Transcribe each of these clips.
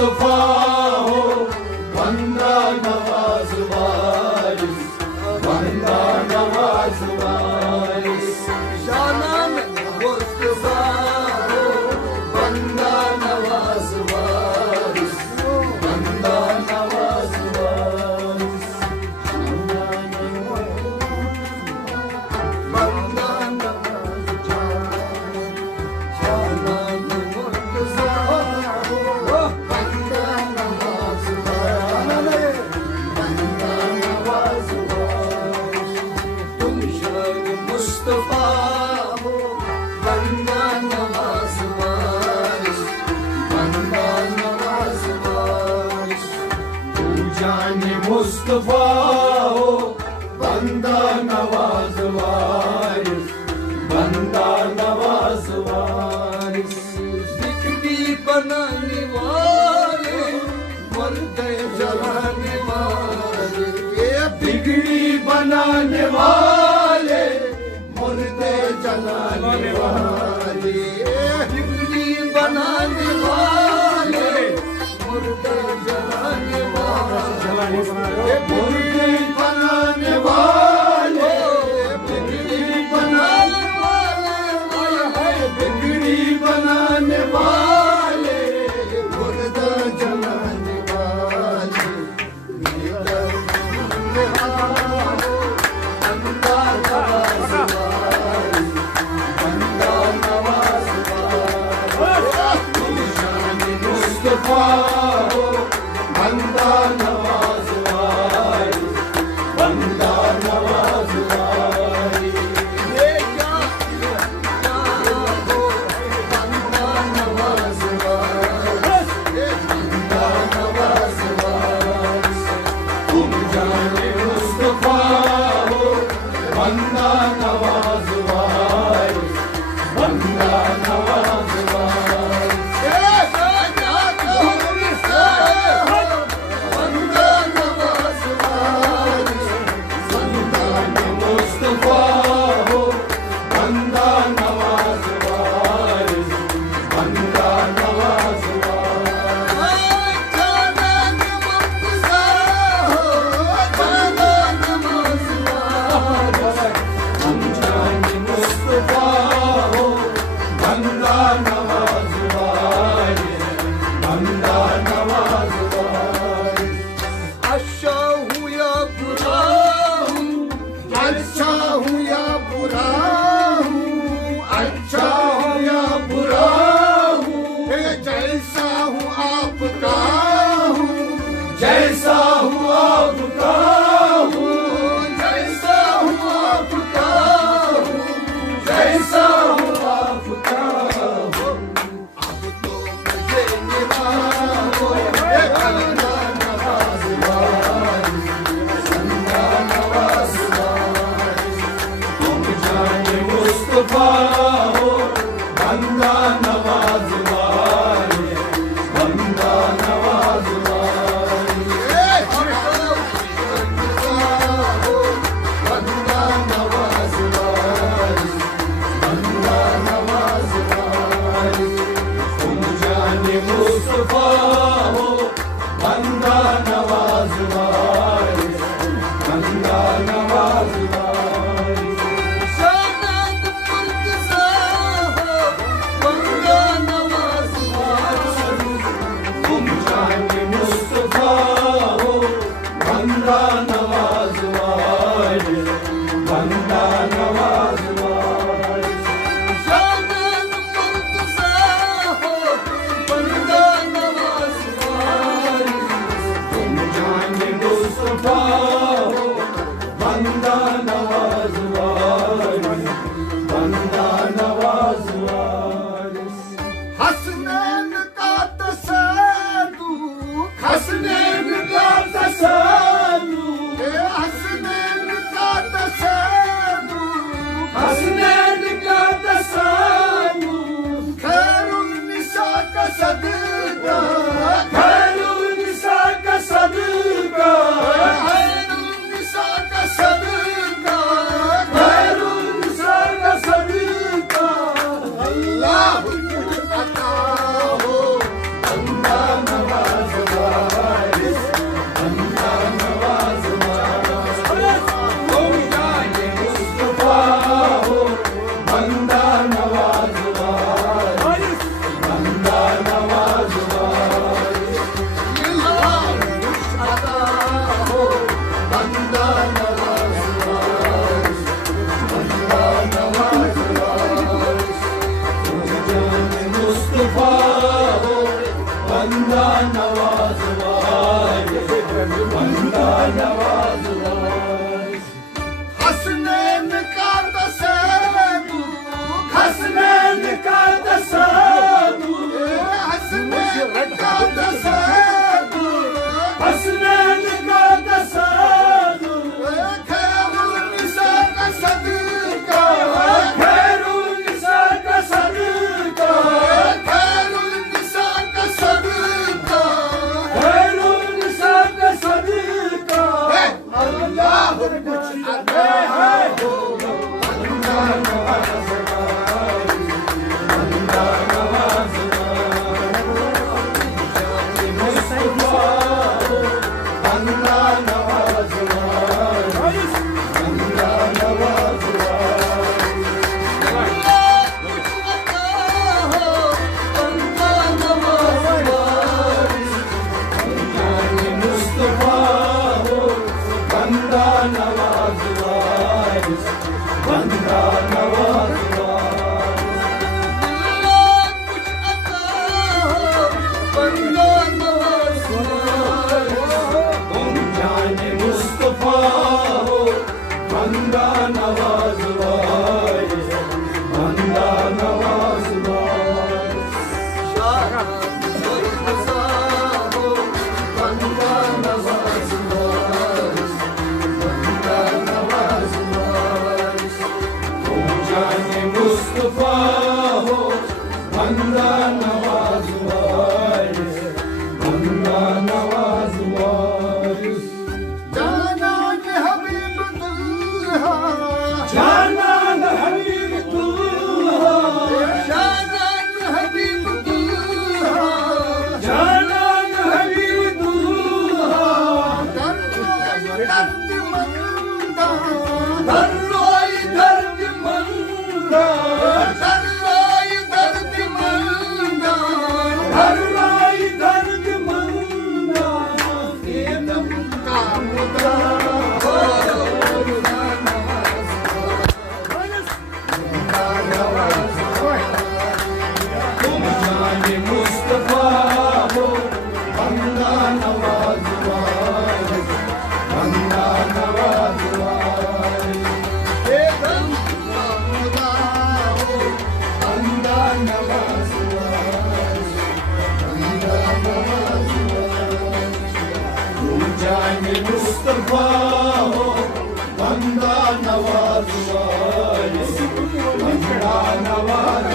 मुस्तफा हो, बंदा नवाज वारिस, बंदा नवाज वारिस। शानन मुस्तफा हो, बंदा नवाज वारिस, बंदा नवाज वारिस। बंदा नवाज वारिस, शानन मुस्तफा हो, बंदा नवाज वारिस, बंदा नवाज वारिस। तुम शान मुस्तफा हो, बंदा नवाज वारिस, बंदा नवाज वारिस। तू जाने मुस्तफा हो, बंदा नवाज वारिस, बंदा नवाज वारिस। बिगड़ी बनाने वाले, मुर्दे जलाने वाले, ये बिगड़ी बनाने वाले, मुर्दे जलाने वाले, बिगड़ी बनाने वाले, मुर्दे जलाने वाले, बिगड़ी बनाने वाले, बिगड़ी बनाने वाले, बिगड़ी बनाने वाले, मुर्दा जलाने वाले। बंदा नवाज वारिस, बंदा नवाज वारिस। तुम शान मुस्तफा हो, बंदा नवाज वारिस, बंदा नवाज वारिस। ये क्या हो, बंदा नवाज वारिस, बंदा नवाज वारिस। तुम जाने मुस्तफा हो, बंदा नवाज वारिस, बंदा नवाज वारिस। बंदा नवाज वारिस, बंदा मुस्तफा हो, बंदा नवाज वारिस, बंदा नवाज वारिस। तुम जाने मुस्तफा हो, बंदा नवाज वारिस, बंदा नवाज वारिस। अच्छा हूँ या बुरा हूँ, अच्छा हूँ या बुरा हूँ, अच्छा हूँ या बुरा हूँ, जैसा हूँ आपका हूँ, जैसा हूँ आपका हूँ, जैसा हूँ आपका हूँ, जैसा हूँ आपका हूँ। अब तो मुझे निभाओ, बंदा नवाज वारिस, बंदा नवाज वारिस। तुम जाने मुस्तफा हो, बंदा नवाज वारिस, बंदा नवाज वारिस। बंदा नवाज वारिस, बंदा नवाज वारिस। तुम जाने मुस्तफा हो, बंदा नवाज वारिस, बंदा नवाज वारिस। शानत मुर्तज़ा हो, बंदा नवाज वारिस। तुम जाने मुस्तफा हो, बंदा नवाज वारिस, बंदा नवाज वारिस। शानत मुर्तज़ा हो, बंदा नवाज बंदा नवाज वारिस बंदा नवाज वारिस हसनैन का तसद्दुक़ हसनैन का तसद्दुक़ हसनैन का तसद्दुक़ हसनैन का तसद्दुक़ खैरुन्निसा का सदका खैरुन्निसा का सदका खैरुन्निसा का सदका खैरुन्निसा का सदका अल्लाह कुछ अता है बंदा नवाज वारिस बंदा नवाज मुस्तफा बंदा नवाज वारिस बंदा नवाज मुस्तफा बंदा नवाज वारिस बंदा नवाज मुस्तफा बंदा नवाज वारिस बंदा नवाज वारिस बंदा नवाज वारिस बंदा नवाज वारिस तुम जाने मुस्तफा हो बंदा नवाज वारिस बंदा नवाज वारिस जानान हबीबुल्लाह जानान हबीबुल्लाह जानान हबीबुल्लाह जानान हबीबुल्लाह दर्रोई दर्द मंदा दर्रोई दर्द मंदा दर्रोई दर्द मंदा ये दम का मुद्रा तुम जाने मुस्तफा हो बंदा नवाज वारिस बंदा नवाज वारिस ये दम का मुद्रा हो बंदा नवाज वारिस बंदा नवाज वारिस तुम जाने मुस्तफा हो बंदा नवाज वारिस बंदा नवाज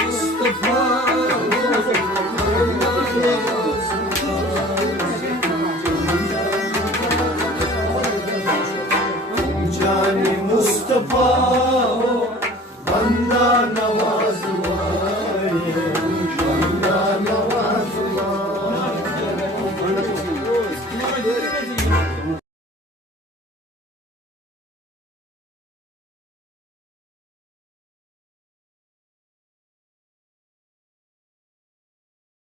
मुस्तफा बंदा जाने मुस्तफा हो बंदा नवाज वारिस